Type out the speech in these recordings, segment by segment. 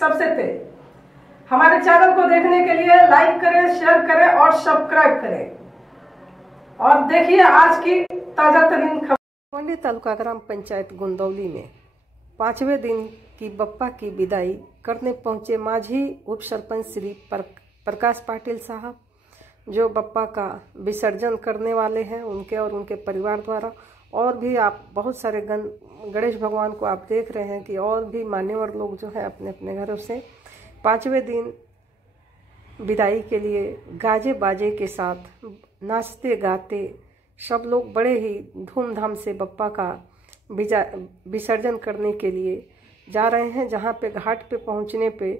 सबसे तेज। हमारे चैनल को देखने के लिए लाइक करें, शेयर करें और सब्सक्राइब करें। और देखिए आज की ताजा तरीन खबर। मंडी तालुका ग्राम पंचायत गुंदौली में 5वें दिन की बप्पा की विदाई करने पहुंचे मांझी उप सरपंच श्री प्रकाश पाटिल साहब, जो बप्पा का विसर्जन करने वाले हैं, उनके और उनके परिवार द्वारा। और भी आप बहुत सारे गणेश भगवान को आप देख रहे हैं कि और भी मान्यवर लोग जो है अपने अपने घरों से 5वें दिन विदाई के लिए गाजे बाजे के साथ नाचते गाते सब लोग बड़े ही धूमधाम से बप्पा का विसर्जन करने के लिए जा रहे हैं। जहां पे घाट पे पहुंचने पे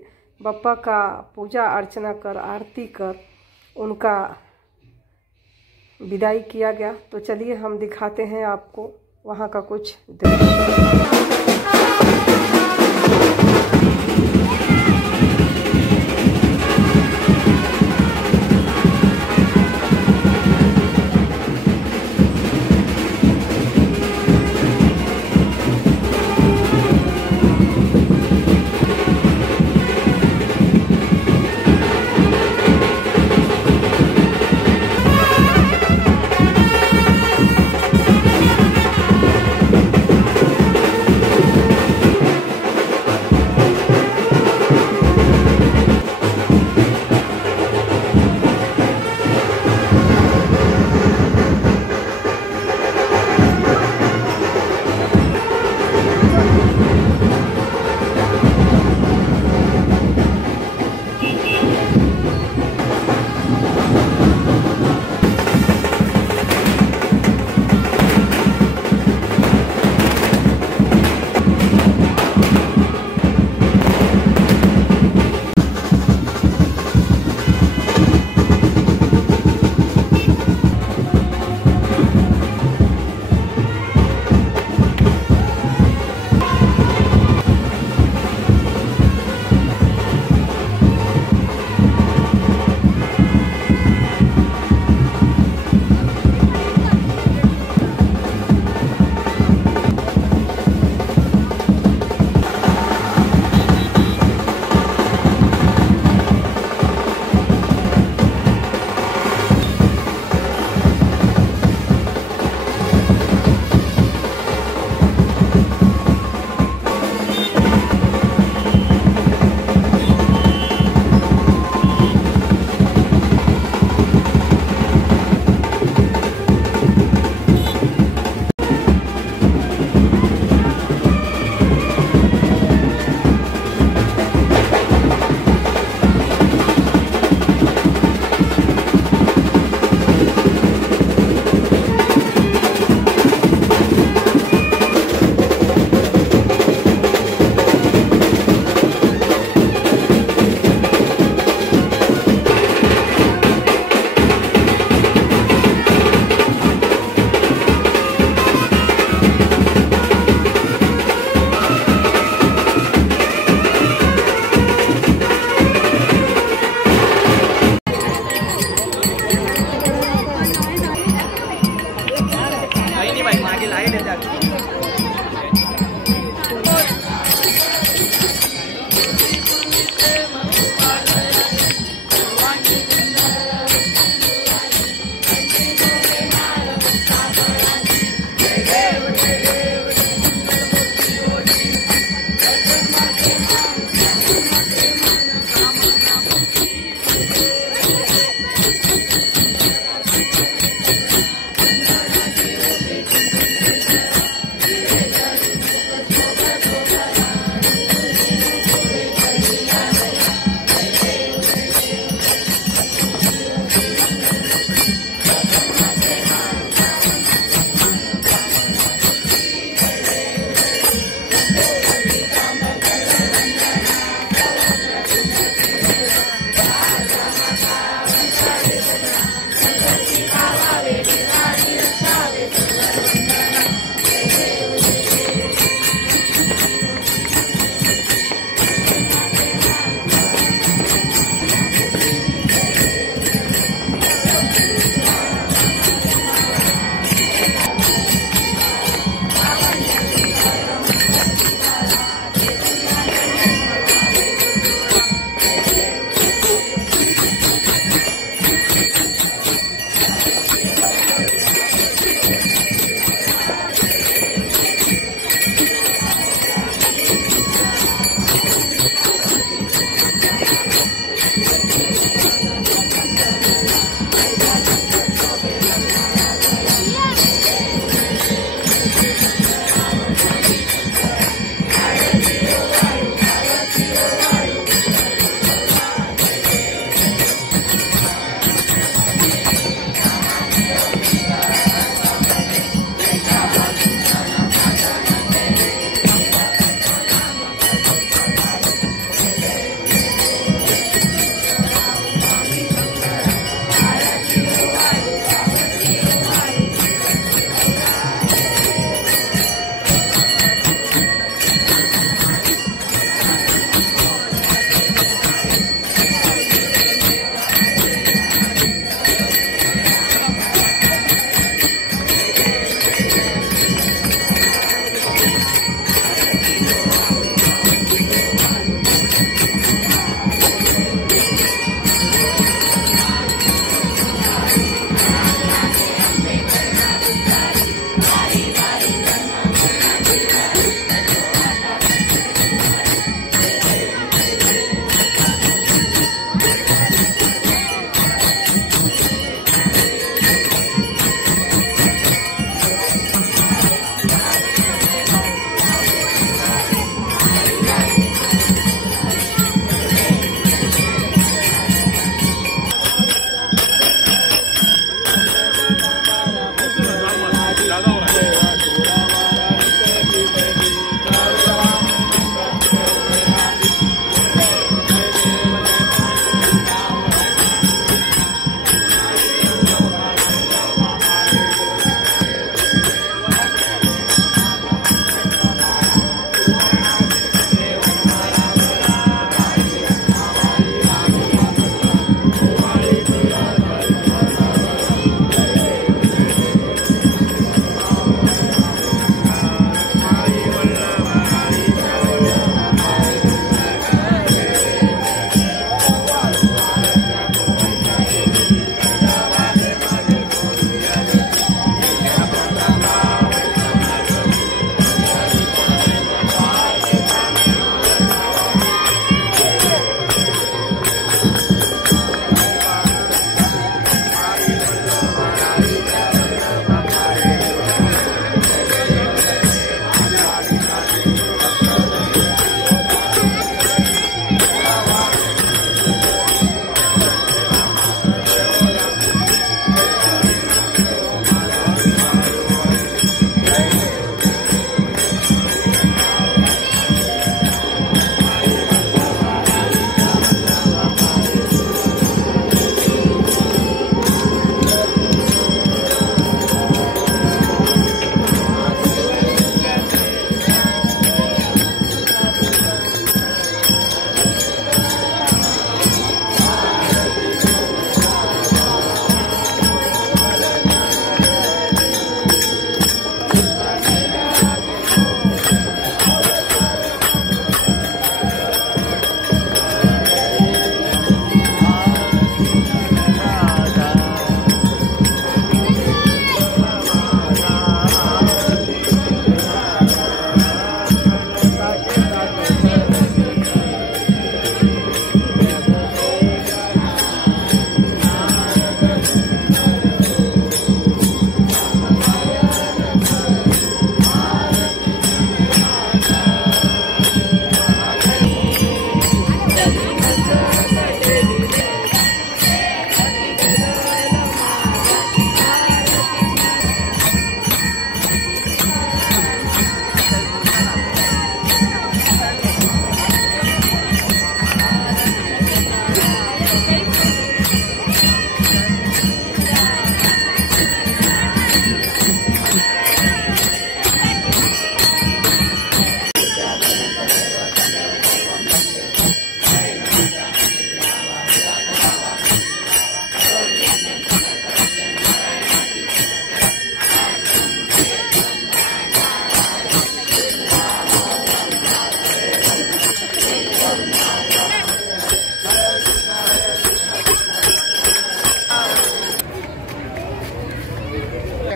बप्पा का पूजा अर्चना कर, आरती कर उनका विदाई किया गया। तो चलिए हम दिखाते हैं आपको वहां का कुछ दृश्य।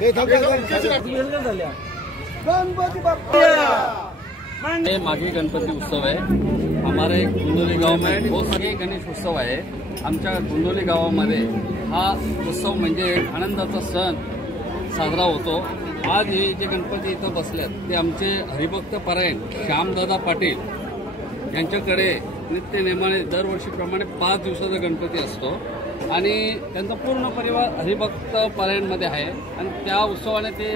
ये माघी गणपती उत्सव है। हमारे गुंडोली गाव में बहुत सारे गणेश उत्सव आहे। आमच्या गुंडोली गावामध्ये हा उत्सव म्हणजे एक आनंदाचा सण साजरा होतो। आज हे जे गणपती इथं बसलेत ते आमचे हरिभक्त परायण श्यामदादा पाटील यांच्याकडे नित्य नेमाने दरवर्षीप्रमाणे 5 दिवसाचा गणपती असतो आणि त्यांचा पूर्ण परिवार हरिभक्त परायणमध्ये आहे आणि त्या उत्सवाने ते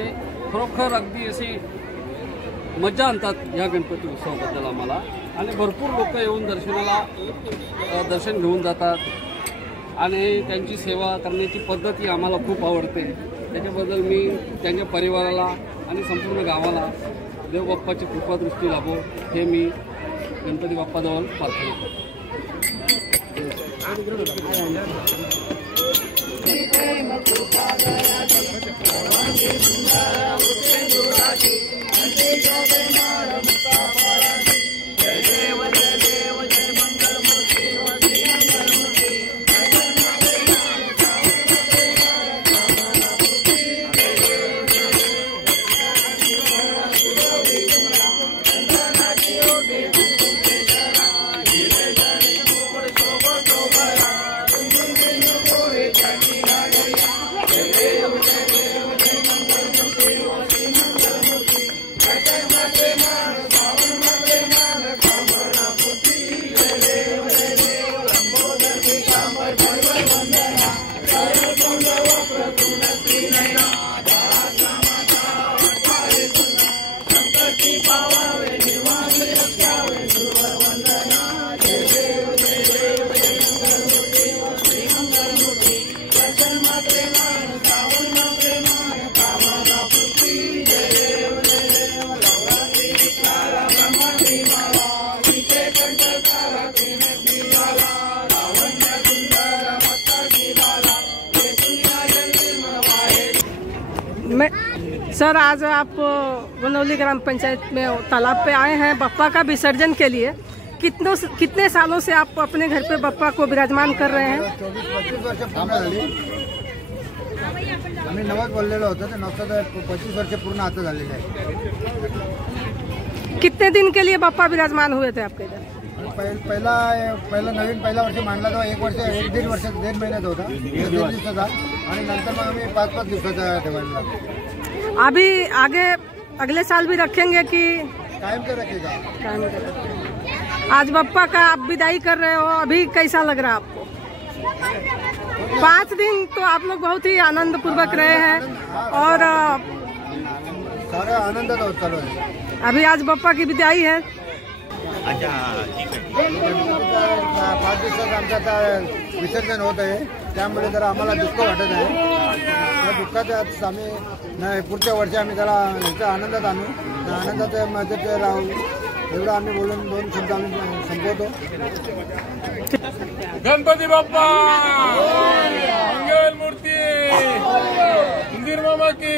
खरोखर अगदी अशी मजा आणतात या गणपती उत्सवाबद्दल आम्हाला आणि भरपूर लोक येऊन दर्शन घेऊन जातात आणि त्यांची सेवा करण्याची पद्धत ही आम्हाला खूप आवडते। त्याच्याबद्दल मी त्यांच्या परिवाराला आणि संपूर्ण गावाला देवबाप्पाची कृपादृष्टी लाभो हे मी गणपती बाप्पाजवळ प्रार्थना करतो। सर, आज आप गुंडोली ग्राम पंचायत में तालाब पे आए हैं बप्पा का विसर्जन के लिए। कितने सालों से आप अपने घर पे बप्पा को विराजमान कर रहे हैं? 24-25 वर्ष पूर्ण झाली। आम्ही 90 बोललेलो होतो ते 25 वर्ष पूर्ण आता झालेले आहे। कितने दिन के लिए बप्पा विराजमान हुए थे आपके इधर? पहिला वर्ष मांडला तो 1 वर्ष 1.5 वर्ष 1.5 महिन्याचा होता, 1.5 दिवसाचा आणि नंतर मग आम्ही 5-5 दिवसाचा ठेवला। अभी आगे अगले साल भी रखेंगे कि कायम से रखेगा? कायम से रखेंगे। आज बप्पा का आप विदाई कर रहे हो, अभी कैसा लग रहा है आपको? 5 दिन तो आप लोग बहुत ही आनंद पूर्वक रहे हैं और सारा आनंदात चालू आहे। अभी आज बप्पा की विदाई है। 5 दिवसात आमचं आता विसर्जन होत आहे, त्यामुळे जरा आम्हाला दुःख वाटत आहे। त्या दुःखात आम्ही पुढच्या वर्षी आम्ही त्याला आनंदात आणू, आनंदात मध्ये ते राहू एवढं आम्ही बोलून 2 शब्द आम्ही संपवतो। गणपती बाप्पा मंगल मूर्ती इंदिर मामा की